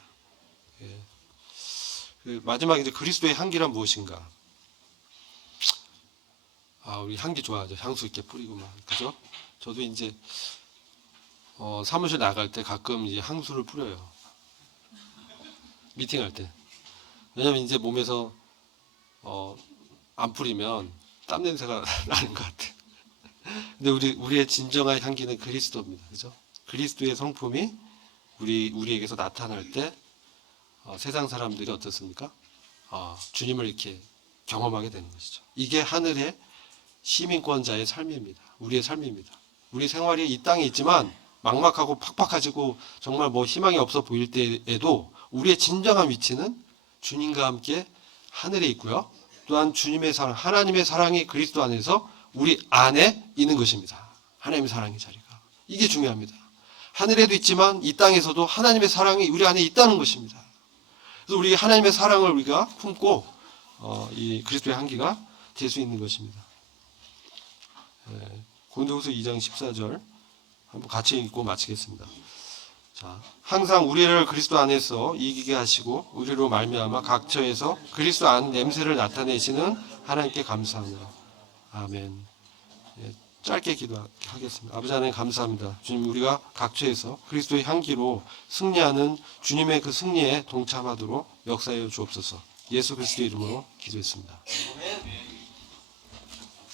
마지막에 이제 그리스도의 향기란 무엇인가? 우리 향기 좋아하죠. 향수 이렇게 뿌리고 막, 그죠? 저도 이제 사무실 나갈 때 가끔 이제 향수를 뿌려요. 미팅할 때. 왜냐면 이제 몸에서 안 뿌리면 땀 냄새가 나는 것 같아. 근데 우리의 진정한 향기는 그리스도입니다. 그죠? 그리스도의 성품이 우리에게서 나타날 때 세상 사람들이 어떻습니까? 주님을 이렇게 경험하게 되는 것이죠. 이게 하늘의 시민권자의 삶입니다. 우리의 삶입니다. 우리 생활이 이 땅에 있지만 막막하고 팍팍하지고 정말 뭐 희망이 없어 보일 때에도 우리의 진정한 위치는 주님과 함께 하늘에 있고요. 또한 주님의 사랑, 하나님의 사랑이 그리스도 안에서 우리 안에 있는 것입니다. 하나님의 사랑의 자리가. 이게 중요합니다. 하늘에도 있지만 이 땅에서도 하나님의 사랑이 우리 안에 있다는 것입니다. 그래서 우리 하나님의 사랑을 우리가 품고 이 그리스도의 향기가 될 수 있는 것입니다. 고린도후서 2장 14절 한번 같이 읽고 마치겠습니다. 자, 항상 우리를 그리스도 안에서 이기게 하시고 우리로 말미암아 각처에서 그리스도 안 냄새를 나타내시는 하나님께 감사합니다. 아멘. 짧게 기도하겠습니다. 아버지 하나님 감사합니다. 주님, 우리가 각처에서 그리스도의 향기로 승리하는 주님의 그 승리에 동참하도록 역사하여 주옵소서. 예수 그리스도의 이름으로 기도했습니다.